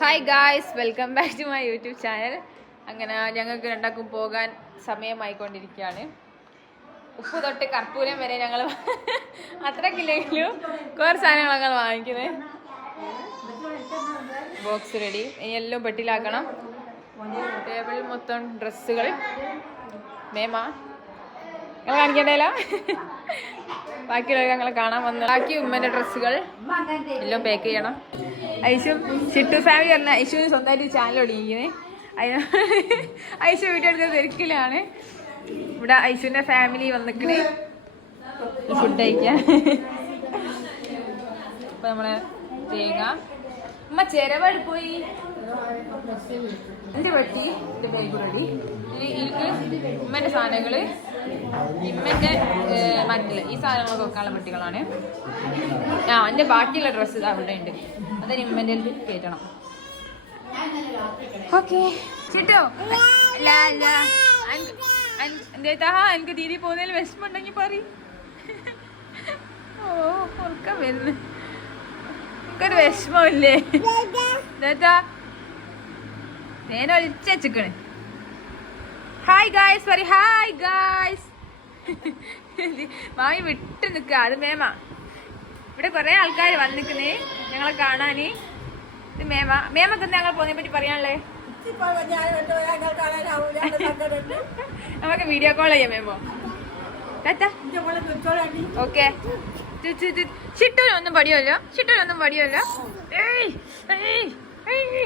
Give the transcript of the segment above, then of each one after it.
Hi guys welcome back to my YouTube channel അങ്ങനെ ഞങ്ങൾക്ക് രണ്ടാക്കും പോകാൻ സമയമായിക്കൊണ്ടിരിക്കുകയാണ്. ഉപ്പ് തൊട്ട് കർപ്പൂരം വരെ ഞങ്ങൾ അത്രക്കില്ലെങ്കിലും കുറേ സാധനങ്ങൾ ഞങ്ങൾ വാങ്ങിക്കുന്നത്. ബോക്സ് റെഡി ഇനി എല്ലാം പെട്ടിലാക്കണം. ടേബിൾ മൊത്തം ഡ്രസ്സുകൾ മേമ. ഞങ്ങൾ കാണിക്കണ്ടല്ലോ ബാക്കിയുള്ള ഞങ്ങൾ കാണാൻ വന്നു. ബാക്കി ഉമ്മന്റെ ഡ്രസ്സുകൾ എല്ലാം പാക്ക് ചെയ്യണം. ഐശു ചിട്ടു ഫാമിലി പറഞ്ഞ ഐശുവിന് സ്വന്തമായിട്ട് ചാനൽ ഒടിക്കുന്നത് ഐശു വീട്ടിൽ എടുക്കുന്ന തിരക്കിലാണ്. ഇവിടെ ഐശുവിന്റെ ഫാമിലി വന്നിക്കണ്. ഫുഡ് കഴിക്കാൻ. ഇപ്പൊ നമ്മളെ തേങ്ങ. ഉമ്മ ചെരവട് പോയി. എന്റെ പറ്റി? ഇത് ബാഗ് റെഡി എനിക്ക് ഉമ്മന്റെ സാധനങ്ങൾ. ഇമ്മന്റെ മറ്റിൽ ഈ സാധനങ്ങളൊക്കെ വെക്കാനുള്ള പെട്ടികളാണ്. ആ എന്റെ ബാക്കിയുള്ള ഡ്രസ്സ് അവിടെ ഉണ്ട്. അത് ഇമ്മന്റെ കയറ്റണം. ഓക്കെ. ചിട്ടോ? എനിക്ക് ദീദി പോകുന്നതിൽ വിഷമുണ്ടെങ്കിൽ പറ ഓ ഉറക്കം വരുന്നു. എനിക്കൊരു വിഷമമില്ലേ? ഇതേത്താ നേരെ ഒളിച്ചേച്ചിക്കണ് ഹായ് ഗായ്സ് പറ ഹായ് ഗായ്സ് മാമി വിട്ട് നിൽക്കുക. അത് മേമ ഇവിടെ കുറേ ആൾക്കാർ വന്നിക്കുന്നേ ഞങ്ങളെ കാണാൻ ഇത് മേമ മേമക്ക് ഞങ്ങൾ പോകുന്നതിനെ പറ്റി പറയാനുള്ളേ? നമുക്ക് വീഡിയോ കോൾ ചെയ്യാം മേമോ ഓക്കെ ചിട്ടൂരൊന്നും പടിയല്ലോ? ചിട്ടൂരൊന്നും പടിയല്ലോ? ഏയ് ഏയ് ഏയ്.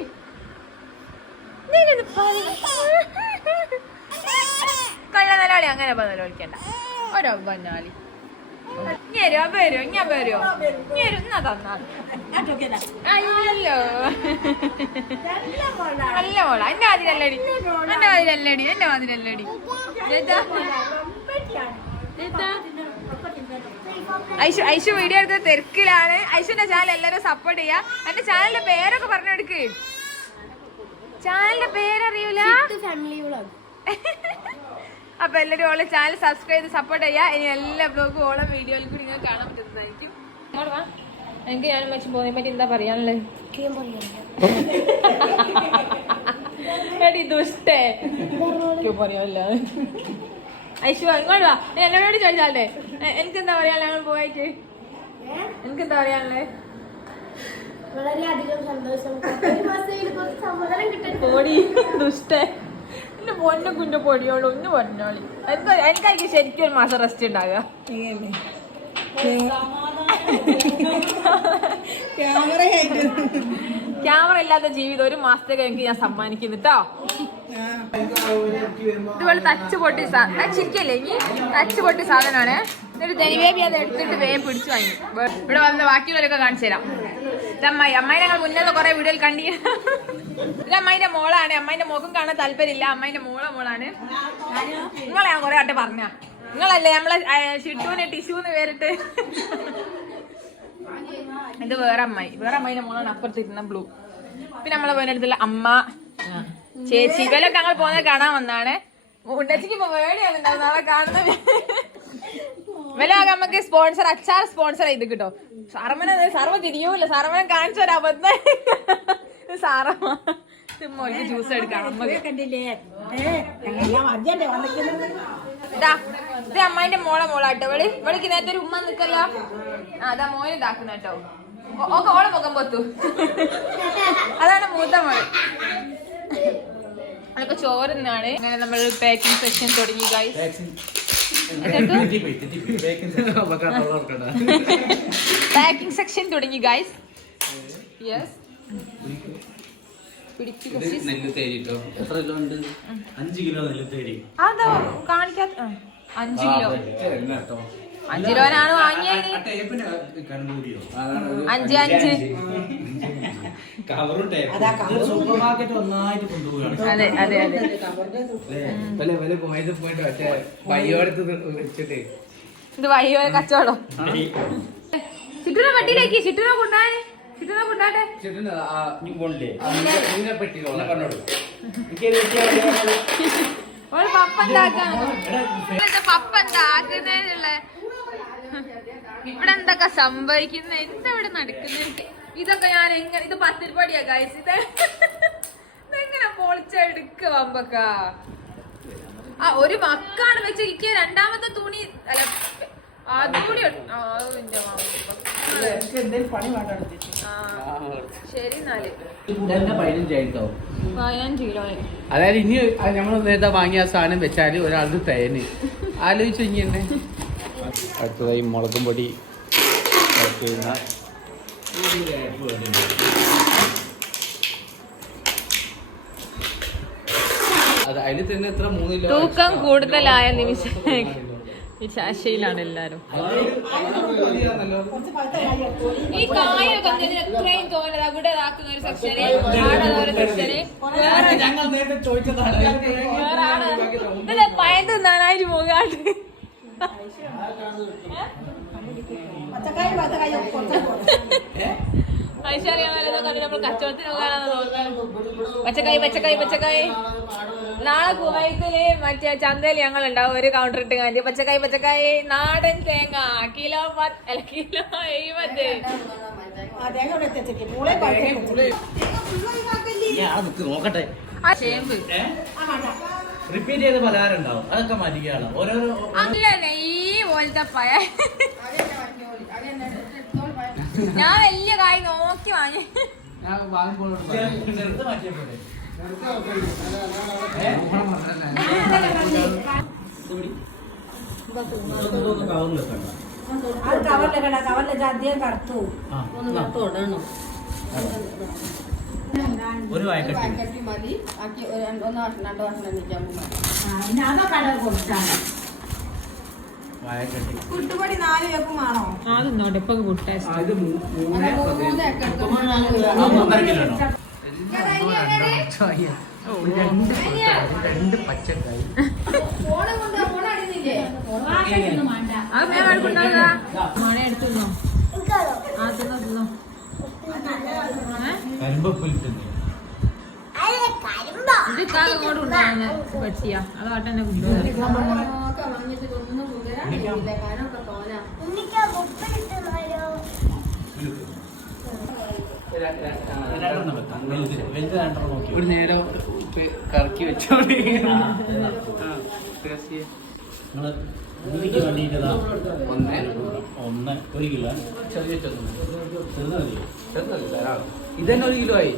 കൊല്ല നിലവിളി അങ്ങനെ നിലവിളിക്കണ്ട ഓരോ പൊന്നാളി ഞെരോ വരോ ഞാൻ വരോ ഞെരു എന്നാ തന്നാ അയ്യല്ലോ നല്ല മോള. എന്റെ വാതിലല്ലടി എന്റെ വാതിലല്ലടി എന്റെ? ഇതെന്താ? ഐഷു ഐഷു വീഡിയോ എടുത്ത തിരക്കിലാണ്. ഐഷുന്റെ ചാനൽ എല്ലാരും സപ്പോർട്ട് ചെയ്യാ. എന്റെ ചാനലിന്റെ പേരൊക്കെ പറഞ്ഞെടുക്ക് ചാനലിന്റെ പേരറിയൂല? ഫാമിലി വ്ളോഗ് അപ്പൊ എല്ലാരും ഓളെ ചാനൽ സബ്സ്ക്രൈബ് ചെയ്ത് സപ്പോർട്ട് ചെയ്യാ. ഇനി എല്ലാ ബ്ലോഗും ഓളെ വീഡിയോയിൽ കൂടി നിങ്ങൾ കാണാൻ പറ്റുന്നതായിരിക്കും. എനിക്ക് ഞാനും മറ്റും പോകുന്നതിനെ പറ്റി എന്താ പറയാനുള്ളത് എടി ദുഷ്ടേ. ഐശു ഇങ്ങോട്ട് വാ. എന്നോട് ചോദിച്ചാലേ. എനിക്ക് എന്താ പറയാനുള്ളത് ഞങ്ങൾ പോയിട്ട്. എനിക്ക് എന്താ പറയാനുള്ളത് വളരെയധികം സന്തോഷം. ദുഷ്ടേ. പൊന്നെ കുഞ്ഞു പൊടിയോളൂ ഒന്ന് പറഞ്ഞോളി എനിക്ക് എനിക്കായിരിക്കും ശരിക്കും ഒരു മാസം റെസ്റ്റ് ഉണ്ടാകുക ക്യാമറ ഇല്ലാത്ത ജീവിതം ഒരു മാസത്തേക്ക് എനിക്ക് ഞാൻ സമ്മാനിക്കുന്നു കേട്ടോ ഇതുപോലെ തച്ച് പൊട്ടി ചിരിക്കല്ലേ ഇനി? തച്ച് പൊട്ടി സാധനമാണ്. എന്നിട്ട് ദനിവേബി അത് എടുത്തിട്ട് വേഗം പിടിച്ചു വാങ്ങി. ഇവിടെ വന്ന് ബാക്കിയുള്ളവരൊക്കെ കാണിച്ചു തരാം. അമ്മായി അമ്മായി ഞങ്ങൾ മുന്നേ കുറെ വീഡിയോയിൽ കണ്ടി ഇത് മോളാണ്. അമ്മായിന്റെ മുഖം കാണാൻ താല്പര്യമില്ല. അമ്മായിന്റെ മോളെ മോളാണ്. നിങ്ങളെ ഞാൻ കൊറേ ആട്ടെ പറഞ്ഞ നിങ്ങളല്ലേ നമ്മളെ ഷിട്ടുവിനെ ടിഷ്യൂന്ന് പേരിട്ട്. ഇത് വേറെ അമ്മായി. വേറെ അമ്മേന്റെ മോളാണ്. അപ്പുറത്തിരുന്ന ബ്ലൂ. പിന്നെ നമ്മളെ പോയിന്റെ അടുത്തുള്ള അമ്മ ചേച്ചി. ഇവരൊക്കെ ഞങ്ങൾ പോകുന്നത് കാണാൻ വന്നാണ്. ഉണ്ടച്ചിക്ക് ഇപ്പൊ വേടിയാണ് നാളെ കാണുന്നത്. ഇവലൊക്കെ നമുക്ക് സ്പോൺസർ അച്ചാർ സ്പോൺസർ ചെയ്ത് കിട്ടോ. സർവനെ സർവ തിരിയൂല സർവനെ കാണിച്ചു തരാ അബദ്ധം സാറമ്മ മോൾക്ക് ജ്യൂസ് എടുക്കാം അമ്മയ്ക്ക് കണ്ടില്ലേ? ഏ ഞങ്ങളെല്ലാം അർജന്റ് വന്നിരിക്കുന്നത്? ഇതാ ഇത് അമ്മായിന്റെ മോളെ മോളാട്ടോ. ഇവൾ ഇവളിക്ക് നേരത്തെ ഒരു ഉമ്മ നിക്കല്ല. ആ അതാ മോനെ ഇതാക്കുന്ന കേട്ടോ. ഓക്കെ ഓളെ മുഖം പൊത്തു. അതാണ് മൂത്ത മോൾ. അതൊക്കെ ചോറുന്നാണ്. അങ്ങനെ നമ്മൾ പാക്കിംഗ് സെക്ഷൻ തുടങ്ങി ഗൈസ് പാക്കിംഗ് സെക്ഷൻ തുടങ്ങി ഗൈസ് യെസ് എത്ര കിലോ ഉണ്ട്? അഞ്ച് കിലോ അതാ കാണിക്കാത്ത അഞ്ച് കിലോ. കേട്ടോ അഞ്ച് കിലോനാണ് വാങ്ങിയത് അഞ്ച് അഞ്ച് അതെ അതെ അതെ ഇത് വയ്യോ കച്ചവടം. ചിട്ടുന വണ്ടിയിലേക്ക് ചിട്ടുന കൊണ്ടാനെ ഇവിടെ എന്തൊക്കെ സംഭവിക്കുന്നത് എന്താ ഇവിടെ നടക്കുന്നത് ഇതൊക്കെ ഞാൻ എങ്ങനെ ഇത് പത്തിരിപ്പടിയാ ഗൈസ് ഇത് ഇതെങ്ങനെ പൊളിച്ചെടുക്കുക അമ്പക്ക ആ ഒരു മക്കാണ് വെച്ചിരിക്കുക രണ്ടാമത്തെ തുണി അല്ല ആ തുണി ആ, എന്റെ മാമ. അതായത് ഇനി നമ്മൾ നേരത്തെ വാങ്ങിയ ആ സാധനം വെച്ചാൽ ഒരാളുടെ തേന്. ആലോചിച്ചു ഇനി തന്നെ അടുത്തതായി മുളകും പൊടി. അത് അതിൽ തന്നെ എത്ര മൂന്നില്ല തൂക്കം കൂടുതലായ നിമിഷം. ശാശയിലാണ് എല്ലാരും. ഈ കായൊക്കെ അവിടെ ഒരു സെക്ഷന് സെക്ഷന് ഇതല്ലേ പയം തിന്നാനായിട്ട് പോകാണ്ട് പച്ചക്കായ് കണ്ടിട്ട് നമ്മൾ കച്ചവടത്തിന് പോകാനാണ് തോന്നുന്നത് പച്ചക്കായി പച്ചക്കായി പച്ചക്കായി. നാളെ കുവൈത്തിൽ മറ്റേ ചന്തയിൽ ഞങ്ങൾ ഉണ്ടാവും ഒരു കൗണ്ടർ ഇട്ട് കാണി പച്ചക്കായി പച്ചക്കായി. നാടൻ തേങ്ങ. കിലോ പത്ത് അല്ല കിലോ എഴുപത്. നോക്കട്ടെ. ചേമ്പ്. റിപ്പീറ്റ് ചെയ്ത പലഹാരം ഉണ്ടാവും. അതൊക്കെ മതിയാണ് ഓരോരോ അങ്ങനെ ഈ പോലത്തെ പയ ഞാൻ വലിയ കായ് നോക്കി വാങ്ങി. ഞാൻ അത് കവറിലിടണ്ട. കവറിലിട്ട് അധികം കറുത്തു പോകും. ആ, എന്നാ. ഒരു വായക്കട്ടി. ആ, പിന്നെ അതൊക്കെ അവിടെ കൊടുത്താണ്. കുട്ടുപൊടി നാല് പേർക്കും വേണോ? അതൊന്നോട്ടെ ഇപ്പൊ കൂട്ടെ ഇത് മൂ- മൂന്ന് ആ, മൂന്നര കിലോ ഉണ്ടോ? രണ്ട് രണ്ട് പച്ചക്കായി. മഴ എടുത്തുന്നോ ആ തിന്നോ തിന്നോ. ഇത് ഇക്കാക്ക് ഇങ്ങോട്ട് കൊണ്ടുപോകുന്ന വെട്ടിയാ അത് ആട്ടെ എന്നെ കൊണ്ടുപോകും നോക്കി ഒരു നേരം കറക്കി വേണ്ടിയിട്ടതാ. ഒന്ന്. ഒന്ന്. ഒരു കിലോ. ചെറിയ ഇത് തന്നെ ഒരു കിലോ ആയി.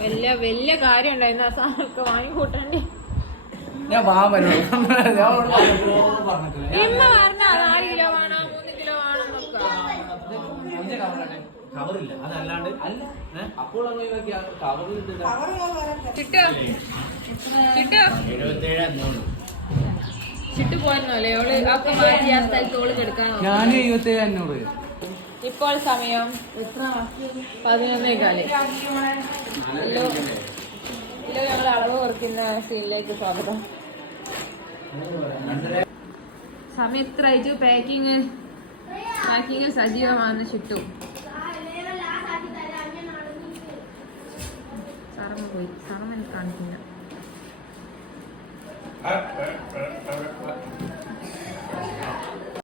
വലിയ വലിയ കാര്യം ഉണ്ടായിരുന്നു ആ സാധനമൊക്കെ വാങ്ങി കൂട്ടണ്ടേ ഞാൻ വാമനോ? ഞാൻ ഇമ്മ പറഞ്ഞ നാല് കിലോ വേണോ മൂന്ന് കിലോ വേണോ എന്നൊക്കെ. കവറില്ല അതല്ലാണ്ട് അല്ല. അപ്പോൾ ചിട്ടോ? എഴുപത്തേഴ് ഓൾ ഒക്കെ മാറ്റി ആ സ്ഥലത്ത് ഓൾ എടുക്കാനോ ഞാൻ ഇരുപത്തി അഞ്ഞൂറ് ഇപ്പോൾ സമയം എത്ര പതിനൊന്നേ കാൽ ഹലോ. ഹലോ ഞങ്ങൾ അളവ് കുറയ്ക്കുന്ന സീനിലേക്ക് സ്വാഗതം. സമയം എത്ര ആയിട്ട് പാക്കിങ് പാക്കിങ് സജീവമാണെന്ന് ചുറ്റും സർമ്മ പോയി. സർമ്മ കാണിക്കില്ല.